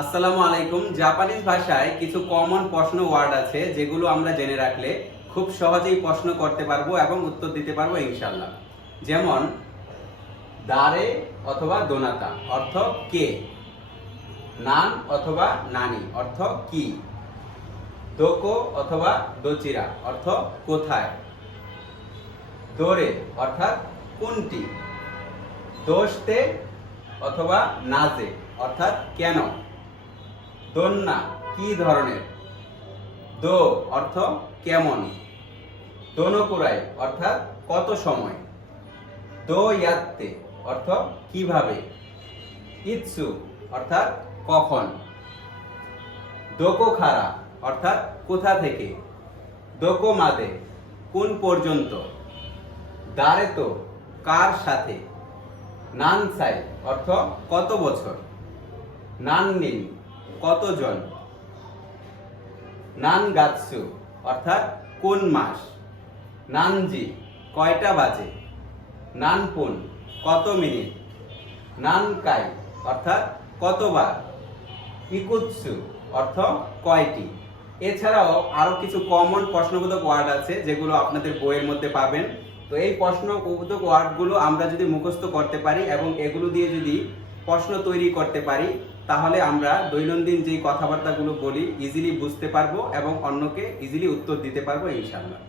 আসসালামু আলাইকুম। জাপানিজ ভাষায় কিছু কমন প্রশ্ন ওয়ার্ড আছে যেগুলো আমরা জেনে রাখলে খুব সহজেই প্রশ্ন করতে পারবো এবং উত্তর দিতে পারবো ইনশাআল্লাহ। যেমন দারে অথবা দোনাতা অর্থ কে, নান অথবা নানি অর্থ কি, দোকো অথবা দোচিরা অর্থ কোথায়, দোরে অর্থাৎ কোনটি, দোস্তে অথবা নাজে অর্থাৎ কেন, দোন্না কি ধরনের, দো অর্থ কেমন, দোনোকুরাই অর্থাৎ কত সময়, দো ইয়াত্তে অর্থ কিভাবে, ইৎসু অর্থাৎ কখন, দোকো খারা অর্থাৎ কোথা থেকে, দোকো মাদে কোন পর্যন্ত, দারেতো কার সাথে, নানসাই অর্থ কত বছর, নাননিন কতজন, নানগাতসু অর্থাৎ কোন মাস, নানজি কয়টা বাজে, নানপুন কত মিনিট, নানকাই অর্থাৎ কতবার, ইকুৎসু অর্থ কয়টি। এছাড়াও আরো কিছু কমন প্রশ্নবোধক ওয়ার্ড আছে যেগুলো আপনাদের বইয়ের মধ্যে পাবেন। তো এই প্রশ্নবোধক ওয়ার্ডগুলো আমরা যদি মুখস্থ করতে পারি এবং এগুলো দিয়ে যদি প্রশ্ন তৈরি করতে পারি তাহলে আমরা দৈনন্দিন যে কথাবার্তাগুলো বলি ইজিলি বুঝতে পারবো এবং অন্যকে ইজিলি উত্তর দিতে পারবো ইনশাআল্লাহ।